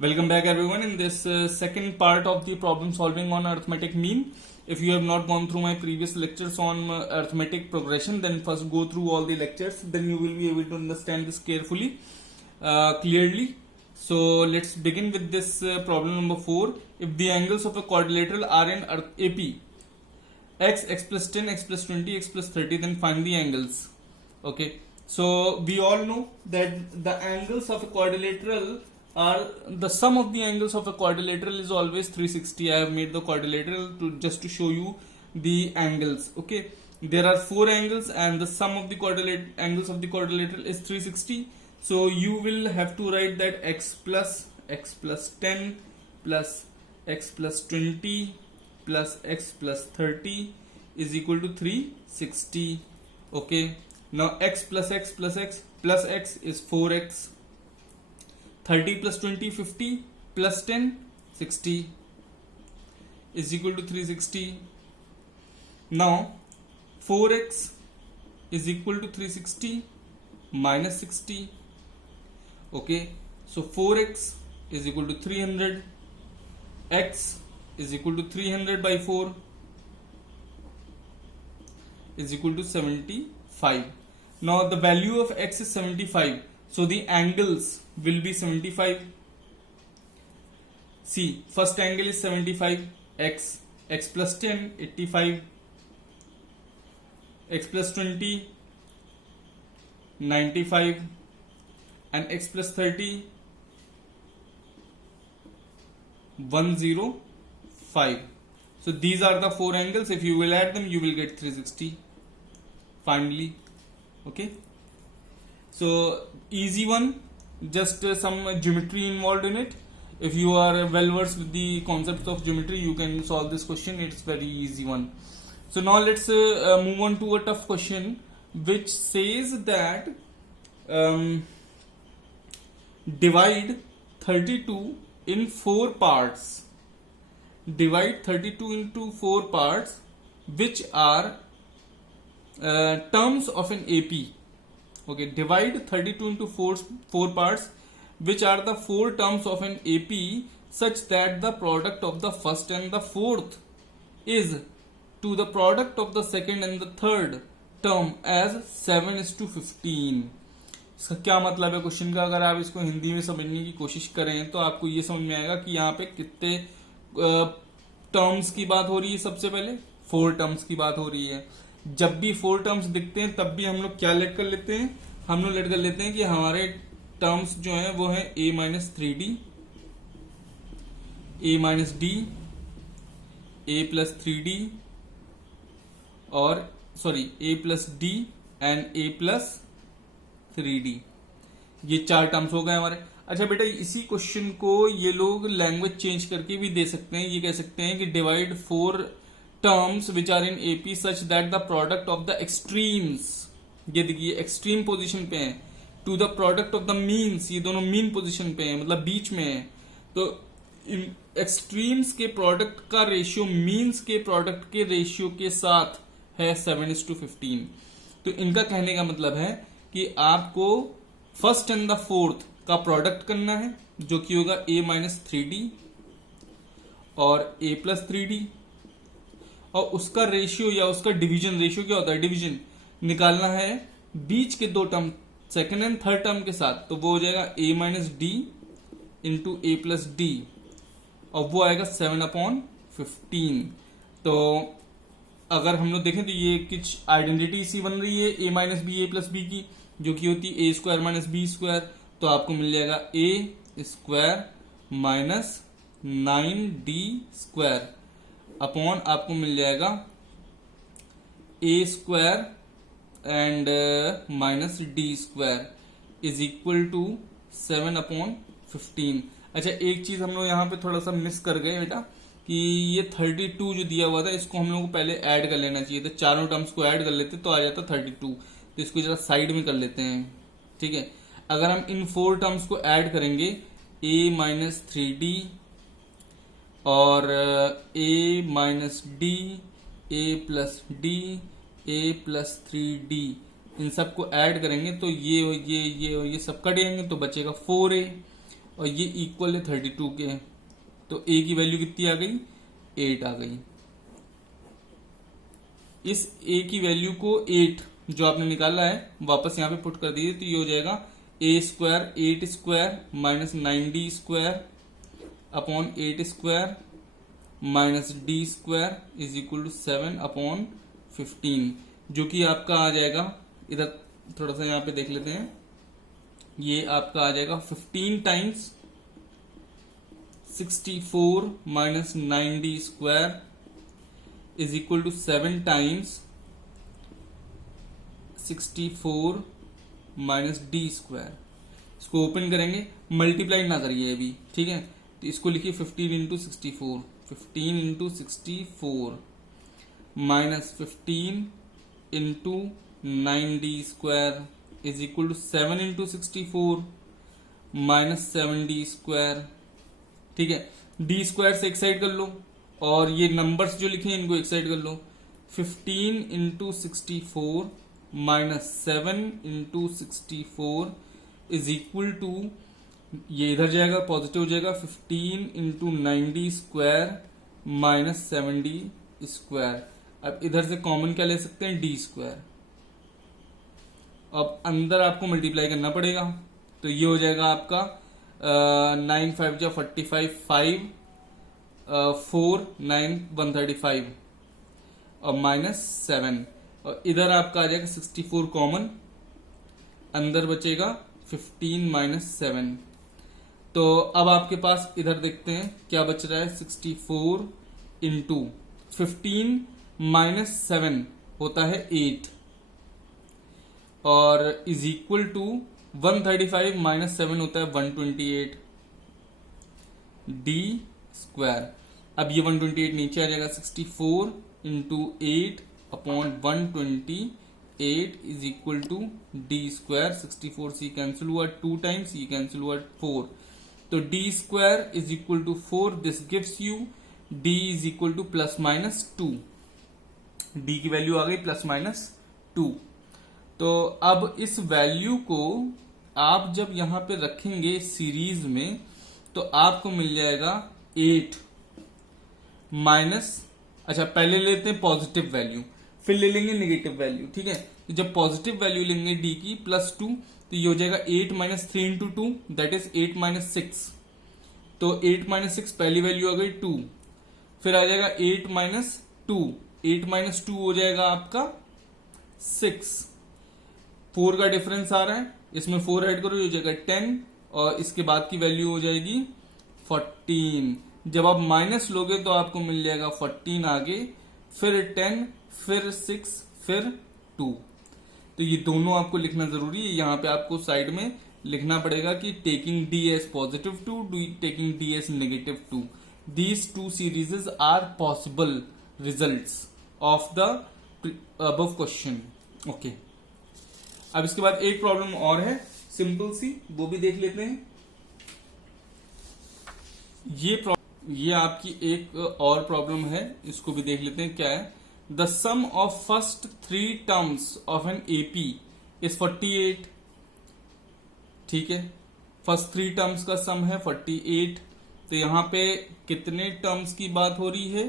Welcome back everyone in this second part of the problem solving on arithmetic mean. If you have not gone through my previous lectures on arithmetic progression, then first go through all the lectures, then you will be able to understand this carefully, clearly. So let's begin with this problem number 4. If the angles of a quadrilateral are in AP, x plus 10, x plus 20, x plus 30, then find the angles. Okay, so we all know that the angles of a quadrilateral are the sum of the angles of a quadrilateral is always 360. I have made the quadrilateral just to show you the angles. Okay, there are 4 angles and the sum of the angles of the quadrilateral is 360. So you will have to write that x plus 10 plus x plus 20 plus x plus 30 is equal to 360. Okay, now x plus x plus x plus x is 4x. 30 plus 20 50 plus 10 60 is equal to 360. Now 4x is equal to 360 minus 60. Okay, so 4x is equal to 300. X is equal to 300 by 4 is equal to 75. Now the value of x is 75. So the angles will be 75. See, first angle is 75. X plus 10 85, x plus 20 95, and x plus 30 105. So these are the 4 angles. If you will add them, you will get 360 finally. Okay, so easy one, just some geometry involved in it. If you are well versed with the concepts of geometry, you can solve this question. It's very easy one. So now let's move on to a tough question which says that divide 32 in 4 parts. Divide 32 into 4 parts which are terms of an AP. Okay, divide 32 into 4 parts which are the 4 terms of an AP such that the product of the first and the fourth is to the product of the second and the third term as 7:15. इसका क्या मतलब है question का? अगर आप इसको हिंदी में समझने की कोशिश करें तो आपको ये समझ में आएगा कि यहाँ पे कितने टर्म्स की बात हो रही है. सबसे पहले 4 टर्म्स की बात हो रही है. जब भी 4 टर्म्स दिखते हैं तब भी हम लोग क्या लेट कर लेते हैं? हम लोग लेट कर लेते हैं कि हमारे टर्म्स जो हैं वो है a minus 3d, a minus d, a plus 3d और a plus d and a plus 3d. ये 4 टर्म्स हो गए हमारे. अच्छा बेटा, इसी क्वेश्चन को ये लोग लैंग्वेज चेंज करके भी दे सकते हैं. ये कह सकते हैं कि divide 4 terms which are in AP such that the product of the extremes, ये देखिए एक्सट्रीम पोजीशन पे है, to the product of the means, ये दोनों मीन पोजीशन पे है, मतलब बीच में है. तो एक्सट्रीम्स के प्रोडक्ट का रेशियो मीन्स के प्रोडक्ट के रेशियो के साथ है 7:15. तो इनका कहने का मतलब है कि आपको फर्स्ट एंड द फोर्थ का प्रोडक्ट करना है जो कि होगा a माइनस 3d और a प्लस 3d, और उसका रेशियो या उसका डिवीजन, रेशियो क्या होता है? डिवीजन निकालना है बीच के 2 term second and third term के साथ. तो वो हो जाएगा a minus D into A plus D और वो आएगा 7/15. तो अगर हम लोग देखें तो ये कुछ आइडेंटिटी सी बन रही है a minus b a plus b की, जो कि होती है a square minus b square. तो आपको मिल जाएगा a square minus 9d square upon आपको मिल जाएगा a square and minus d square is equal to 7/15. अच्छा, एक चीज हम लोग यहाँ पे थोड़ा सा मिस कर गए बेटा कि ये 32 जो दिया हुआ था इसको हम लोग को पहले ऐड कर लेना चाहिए था. चारों टर्म्स को ऐड कर लेते तो आ जाता 32. तो इसको जरा साइड में कर लेते हैं. ठीक है, अगर हम इन 4 टर्म्स को ऐड करेंगे a माइनस 3d और a minus D, a plus D, a plus 3d, इन सबको ऐड करेंगे तो ये सब कट जाएंगे तो बचेगा 4a. और ये इक्वल है 32 के, तो a की वैल्यू कितनी आ गई, 8 आ गई। इस a की वैल्यू को 8 जो आपने निकाला है वापस यहाँ पे पुट कर दीजिए, तो ये हो जाएगा a square 8 square minus 9d square upon 8 square minus d square is equal to 7 upon 15, जो कि आपका आ जाएगा, इधर थोड़ा सा यहाँ पे देख लेते हैं, ये आपका आ जाएगा 15 times 64 minus 9d square is equal to 7 times 64 minus d square. इसको ओपन करेंगे, मल्टीप्लाई ना करिए अभी, ठीक है, तो इसको लिखिए 15 into 64, 15 into 64 minus 15 into 9d square is equal to 7 into 64 minus 7d square. ठीक है, डी स्क्वायर से एक साइड कर लो और ये नंबर्स जो लिखे हैं इनको एक साइड कर लो। 15 into 64 minus 7 into 64 is equal to, ये इधर जाएगा पॉजिटिव हो जाएगा, 15 into 9d square minus 7d square. अब इधर से कॉमन क्या ले सकते हैं, डी स्क्वायर। अब अंदर आपको मल्टीप्लाई करना पड़ेगा, तो ये हो जाएगा आपका 9 5 जा 45, 5 4 9 135 और माइनस 7, और इधर आपका आ जाएगा 64 कॉमन, अंदर बचेगा 15 माइनस 7। तो अब आपके पास इधर देखते हैं क्या बच रहा है, 64 इंटू 15 माइनस 7 होता है 8 और इज इक्वल टू 135 माइनस 7 होता है 128 डी स्क्वायर। अब ये 128 नीचे आ जाएगा, 64 into 8 upon 128 is equal to d square. 64 सी कैंसिल हुआ 2 टाइम्स, ये कैंसिल हुआ 4, तो d square is equal to 4। This gives you d is equal to plus minus 2। D की वैल्यू आ गई प्लस माइनस 2। तो अब इस वैल्यू को आप जब यहां पे रखेंगे सीरीज में, तो आपको मिल जाएगा 8 माइनस, अच्छा पहले लेते हैं पॉजिटिव वैल्यू, फिर ले लेंगे नेगेटिव वैल्यू। ठीक है, तो जब पॉजिटिव वैल्यू लेंगे डी की प्लस 2, तो ये हो जाएगा 8 minus 3 into 2 that is 8 minus 6। तो 8 माइनस 6 पहली वैल्यू आ गई 2, फिर आ जाएगा 8 माइनस 2, 8 माइनस 2 हो जाएगा आपका 6। 4 का डिफरेंस आ रहा है, इसमें 4 ऐड करो, ये हो जाएगा 10 और इसके बाद की वैल्यू हो जाएगी 14। जब आप माइनस लोगे तो आपको मिल जाएगा 14 आगे, फिर 10, फिर 6, फिर 2। तो ये दोनों आपको लिखना जरूरी है। यहां पे आपको साइड में लिखना पड़ेगा कि taking d as positive 2, taking d as negative 2, these 2 serieses are possible results of the above question. Okay, अब इसके बाद एक प्रॉब्लम और है सिंपल सी, वो भी देख लेते हैं। ये आपकी एक और प्रॉब्लम है, इसको भी देख लेते हैं क्या है। The sum of first 3 terms of an AP is 48। ठीक है, फर्स्ट 3 टर्म्स का सम है 48। तो यहां पे कितने टर्म्स की बात हो रही है,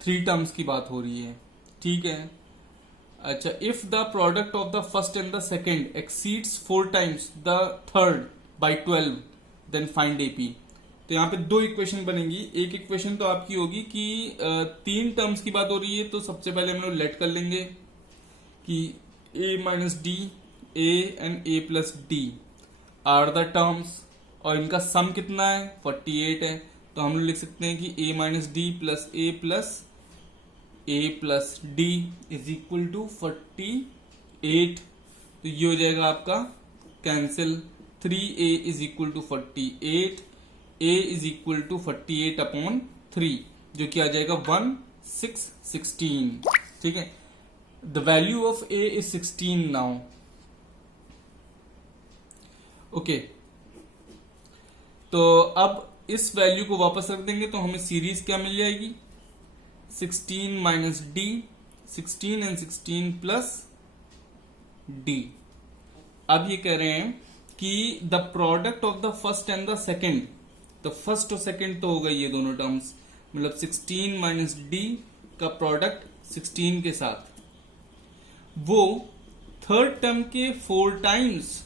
3 टर्म्स की बात हो रही है। ठीक है, अच्छा, if the product of the first and the second exceeds 4 times the third by 12 then find AP. तो यहाँ पे 2 इक्वेशन बनेंगी। एक इक्वेशन तो आपकी होगी कि 3 टर्म्स की बात हो रही है, तो सबसे पहले हम लोग लेट कर लेंगे कि a minus D, a and a plus D R the terms, और इनका सम कितना है 48 है। तो हम लोग लिख सकते हैं कि a minus d plus a plus d is equal to 48। तो ये हो जाएगा आपका cancel, 3a is equal to 48, a is equal to 48 upon 3, जो कि आ जाएगा 1 6 16। ठीक है, the value of a is 16 now. Okay, तो अब इस वैल्यू को वापस रख देंगे तो हमें सीरीज क्या मिल जाएगी, 16 minus D, 16 and 16 plus D. अब ये कह रहे हैं कि the product of the first and the second, तो फर्स्ट और सेकेंड तो हो गई ये दोनों टर्म्स, मतलब 16 माइनस डी का प्रोडक्ट 16 के साथ, वो थर्ड टर्म के 4 टाइम्स,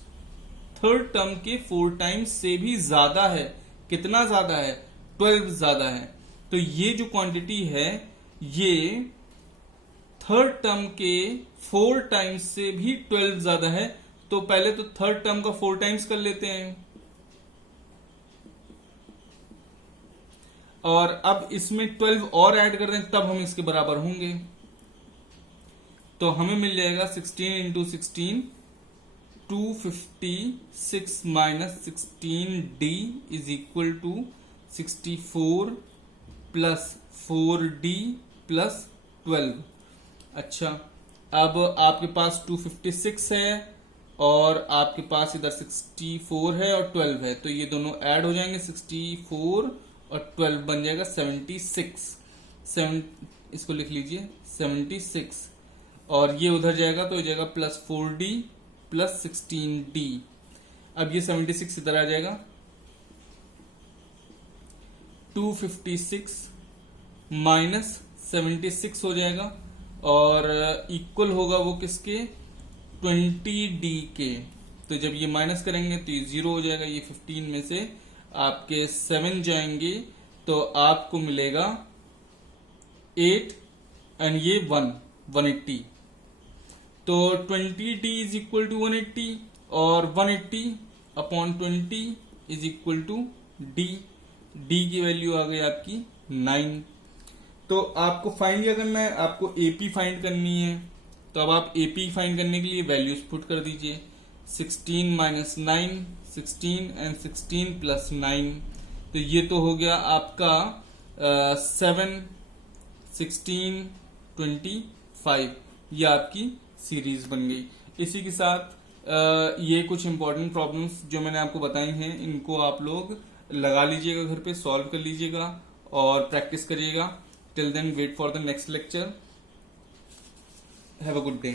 थर्ड टर्म के 4 टाइम्स से भी ज्यादा है। कितना ज्यादा है? 12 ज्यादा है। तो ये जो क्वांटिटी है ये थर्ड टर्म के 4 टाइम्स से भी 12 ज्यादा है। तो पहले तो थर्ड टर्म का 4 टाइम्स कर लेते हैं, और अब इसमें 12 और ऐड कर दें तब हम इसके बराबर होंगे। तो हमें मिल जाएगा 16 into 16 256 minus 16d is equal to 64 plus 4d plus 12। अच्छा, अब आपके पास 256 है और आपके पास इधर 64 है और 12 है, तो ये दोनों ऐड हो जाएंगे, 64 और 12 बन जाएगा 76। इसको लिख लीजिए 76, और ये उधर जाएगा तो हो जाएगा प्लस 4d प्लस 16d। अब ये 76 इधर आ जाएगा, 256 माइनस 76 हो जाएगा, और इक्वल होगा वो किसके? 20d के। तो जब ये माइनस करेंगे तो ये 0 हो जाएगा, ये 15 में से आपके 7 जाएंगे तो आपको मिलेगा 8 एंड ये 180। तो 20d इज इक्वल टू 180 और 180 upon 20 is equal to d। d की वैल्यू आ गई आपकी 9। तो आपको फाइंड क्या करना है? आपको AP फाइंड करनी है। तो अब आप AP फाइंड करने के लिए वैल्यूज पुट कर दीजिए, 16 माइनस 9, 16 एंड 16 प्लस 9। तो ये तो हो गया आपका 7, 16, 25। ये आपकी सीरीज बन गई। इसी के साथ ये कुछ इंपॉर्टेंट प्रॉब्लम्स जो मैंने आपको बताई हैं इनको आप लोग लगा लीजिएगा, घर पे सॉल्व कर लीजिएगा और प्रैक्टिस करिएगा। Till then wait for the next lecture. Have a good day.